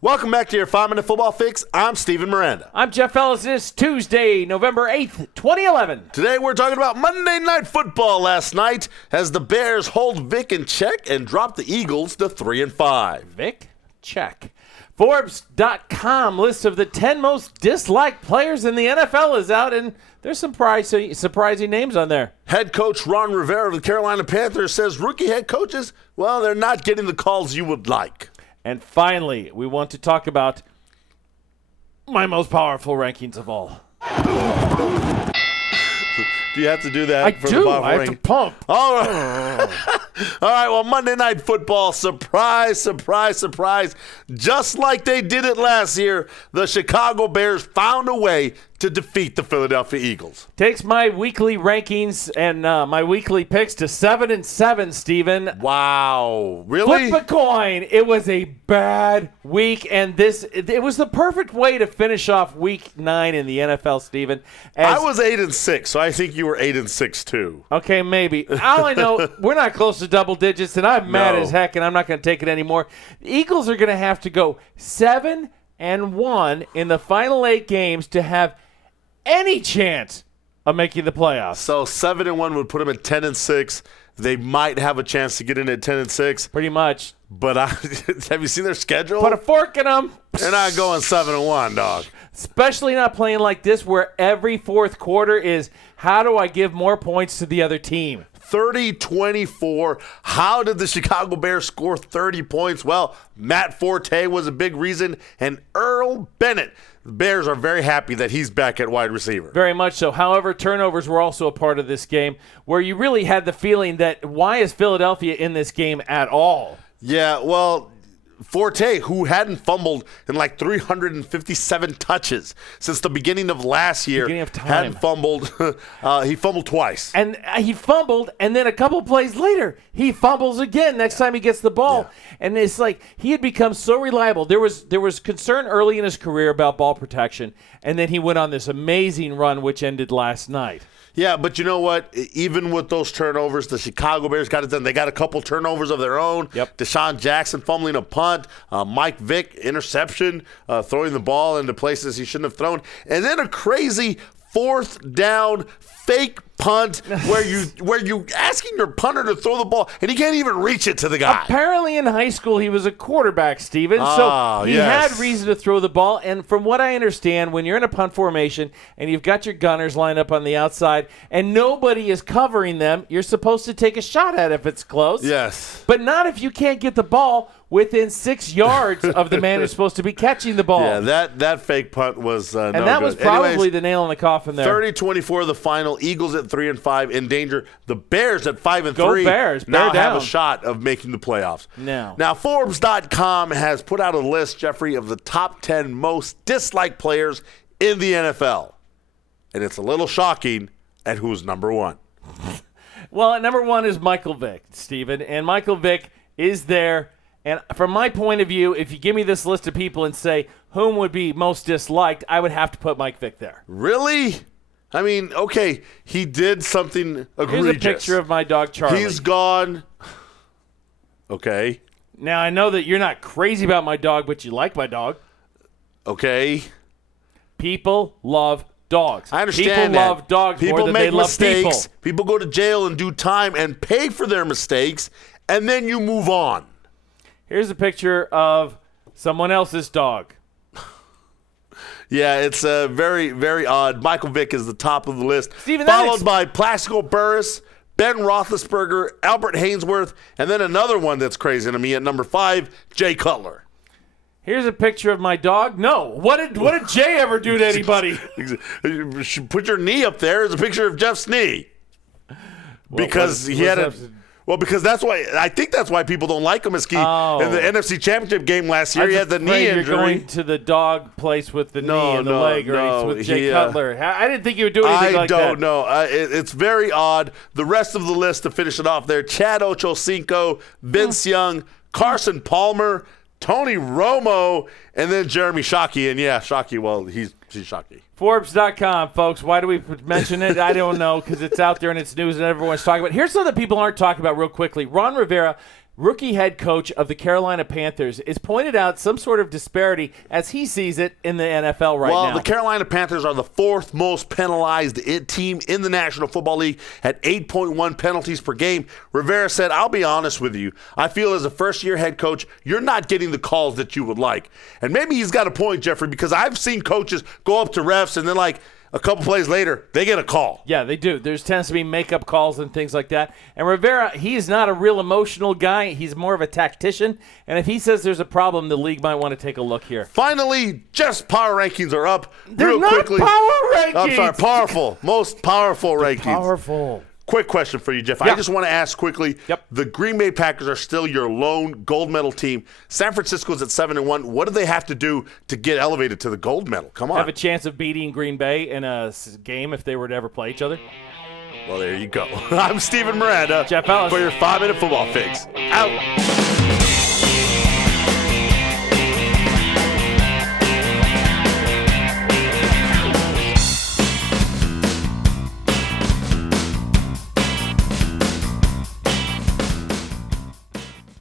Welcome back to your 5-Minute Football Fix. I'm Steven Miranda. I'm Jeff Ellis. It's Tuesday, November 8th, 2011. Today we're talking about Monday Night Football last night as the Bears hold Vick in check and drop the Eagles to 3-5. Vick, check. Forbes.com list of the 10 most disliked players in the NFL is out, and there's some surprising names on there. Head coach Ron Rivera of the Carolina Panthers says rookie head coaches, well, they're not getting the calls you would like. And finally, we want to talk about my most powerful rankings of all. Do you have to do that? I for do. The I have to pump. All right. All right, well, Monday Night Football, surprise, surprise, surprise. Just like they did it last year, the Chicago Bears found a way to defeat the Philadelphia Eagles. Takes my weekly rankings and my weekly picks to 7-7, Steven. Wow. Really? Flip a coin. It was a bad week, and it was the perfect way to finish off week 9 in the NFL, Steven. I was 8-6, so I think you were 8-6 too. Okay, maybe. All I know, we're not close to double digits, and I'm mad as heck, and I'm not going to take it anymore. The Eagles are going to have to go 7-1 in the final 8 games to have any chance of making the playoffs. So 7-1 would put them at 10-6. They might have a chance to get in at 10-6. Pretty much. But have you seen their schedule? Put a fork in them. They're not going 7-1, dog. Especially not playing like this, where every fourth quarter is, how do I give more points to the other team? 30-24. How did the Chicago Bears score 30 points? Well, Matt Forte was a big reason, and Earl Bennett. The Bears are very happy that he's back at wide receiver. Very much so. However, turnovers were also a part of this game, where you really had the feeling that why is Philadelphia in this game at all? Yeah, well, Forte, who hadn't fumbled in like 357 touches since the beginning of last year, hadn't fumbled. He fumbled twice. And he fumbled, and then a couple plays later, he fumbles again next time he gets the ball. Yeah. And it's like he had become so reliable. There was concern early in his career about ball protection, and then he went on this amazing run, which ended last night. Yeah, but you know what? Even with those turnovers, the Chicago Bears got it done. They got a couple turnovers of their own. Yep. Deshaun Jackson fumbling a punt. Mike Vick, interception, throwing the ball into places he shouldn't have thrown. And then a crazy fourth down fake punt where you asking your punter to throw the ball and he can't even reach it to the guy. Apparently in high school he was a quarterback, Steven. So he had reason to throw the ball. And from what I understand, when you're in a punt formation and you've got your gunners lined up on the outside and nobody is covering them, you're supposed to take a shot at it if it's close. Yes. But not if you can't get the ball within 6 yards of the man who's supposed to be catching the ball. Yeah, that fake punt was no good. And that was probably the nail in the coffin there. 30-24 the final. Eagles at 3-5 in danger. The Bears at 5-3. Go Bears. Now Bear have down. a shot of making the playoffs. Now Forbes.com has put out a list, Jeffrey, of the top 10 most disliked players in the NFL. And it's a little shocking at who's number 1. Well, at number 1 is Michael Vick, Steven. And Michael Vick is there. And from my point of view, if you give me this list of people and say whom would be most disliked, I would have to put Mike Vick there. Really? I mean, okay, he did something egregious. Here's a picture of my dog, Charlie. He's gone. Okay. Now, I know that you're not crazy about my dog, but you like my dog. Okay. People love dogs. I understand people that. Love dogs people more than make they love mistakes. people. People go to jail and do time and pay for their mistakes, and then you move on. Here's a picture of someone else's dog. Yeah, it's very, very odd. Michael Vick is the top of the list, Steven, followed by Plaxico Burress, Ben Roethlisberger, Albert Haynesworth, and then another one that's crazy to me at number 5, Jay Cutler. Here's a picture of my dog. No, what did Jay ever do to anybody? Put your knee up there. There's a picture of Jeff's knee because he had a. Well, because that's why I think that's why people don't like him. Is in the NFC Championship game last year, he had the knee injury. You're going to the dog place with the knee and the leg race with Jay Cutler. I didn't think you would do anything like that. I don't know. It's very odd. The rest of the list to finish it off there: Chad Ochocinco, Vince Young, Carson Palmer, Tony Romo, and then Jeremy Shockey. And yeah, Shockey. Well, he's Shockey. Forbes.com, folks. Why do we mention it? I don't know, because it's out there and it's news and everyone's talking about it. Here's something that people aren't talking about real quickly. Ron Rivera rookie head coach of the Carolina Panthers, is pointed out some sort of disparity as he sees it in the NFL right now. Well, the Carolina Panthers are the fourth most penalized team in the National Football League at 8.1 penalties per game. Rivera said, I'll be honest with you. I feel as a first-year head coach, you're not getting the calls that you would like. And maybe he's got a point, Jeffrey, because I've seen coaches go up to refs and then a couple plays later, they get a call. Yeah, they do. There tends to be makeup calls and things like that. And Rivera, he's not a real emotional guy. He's more of a tactician. And if he says there's a problem, the league might want to take a look here. Finally, just power rankings are up. They're real not quickly. Power rankings. I'm sorry, powerful. Most powerful rankings. Powerful. Quick question for you, Jeff. Yeah. I just want to ask quickly. Yep. The Green Bay Packers are still your lone gold medal team. San Francisco's at 7-1. What do they have to do to get elevated to the gold medal? Come on. Have a chance of beating Green Bay in a game if they were to ever play each other? Well, there you go. I'm Steven Miranda. Jeff Ellis. For your 5-minute football fix. Out.